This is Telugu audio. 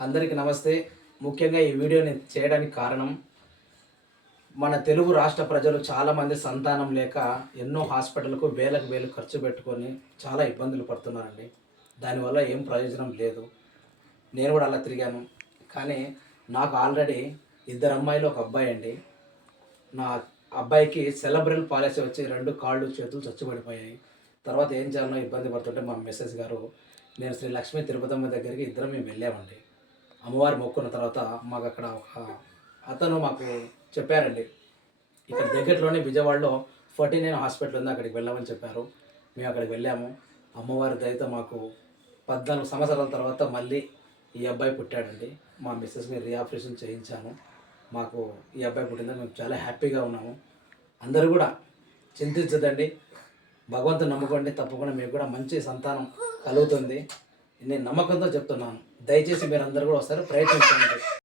అందరికీ నమస్తే. ముఖ్యంగా ఈ వీడియోని చేయడానికి కారణం మన తెలుగు రాష్ట్ర ప్రజలు చాలామంది సంతానం లేక ఎన్నో హాస్పిటల్‌కు వేలకు వేలు ఖర్చు పెట్టుకొని చాలా ఇబ్బందులు పడుతున్నారండి. దానివల్ల ఏం ప్రయోజనం లేదు. నేను కూడా అలా తిరిగాను. కానీ నాకు ఆల్రెడీ ఇద్దరు అమ్మాయిలు, ఒక అబ్బాయి అండి. నా అబ్బాయికి సెరెబ్రల్ పాలిసీ వచ్చి 2 కాళ్ళు, చేతులు చచ్చుబడిపోయాయి. తర్వాత ఏం చేయాలో ఇబ్బంది పడుతుంటే మా మిసెస్ గారు, నేను శ్రీ లక్ష్మీ తిరుపతమ్మ దగ్గరికి ఇద్దరం మేము వెళ్ళామండి. అమ్మవారు మొక్కున్న తర్వాత మాకు అక్కడ ఒక అతను మాకు చెప్పారండి. ఇక్కడ దగ్గరలోనే విజయవాడలో 49 హాస్పిటల్ ఉంది, అక్కడికి వెళ్ళామని చెప్పారు. మేము అక్కడికి వెళ్ళాము. అమ్మవారి దయతో మాకు 14 సంవత్సరాల తర్వాత మళ్ళీ ఈ అబ్బాయి పుట్టాడండి. మా మిస్సెస్‌ని రీఆపరేషన్ చేయించాను. మాకు ఈ అబ్బాయి పుట్టిందని మేము చాలా హ్యాపీగా ఉన్నాము. అందరూ కూడా చింతించదండి, భగవంతుని నమ్ముకోండి, తప్పకుండా మీకు కూడా మంచి సంతానం కలుగుతుంది. నేను నమ్మకంతో చెప్తున్నాను. దయచేసి మీరందరూ కూడా ఒకసారి ప్రయత్నించండి.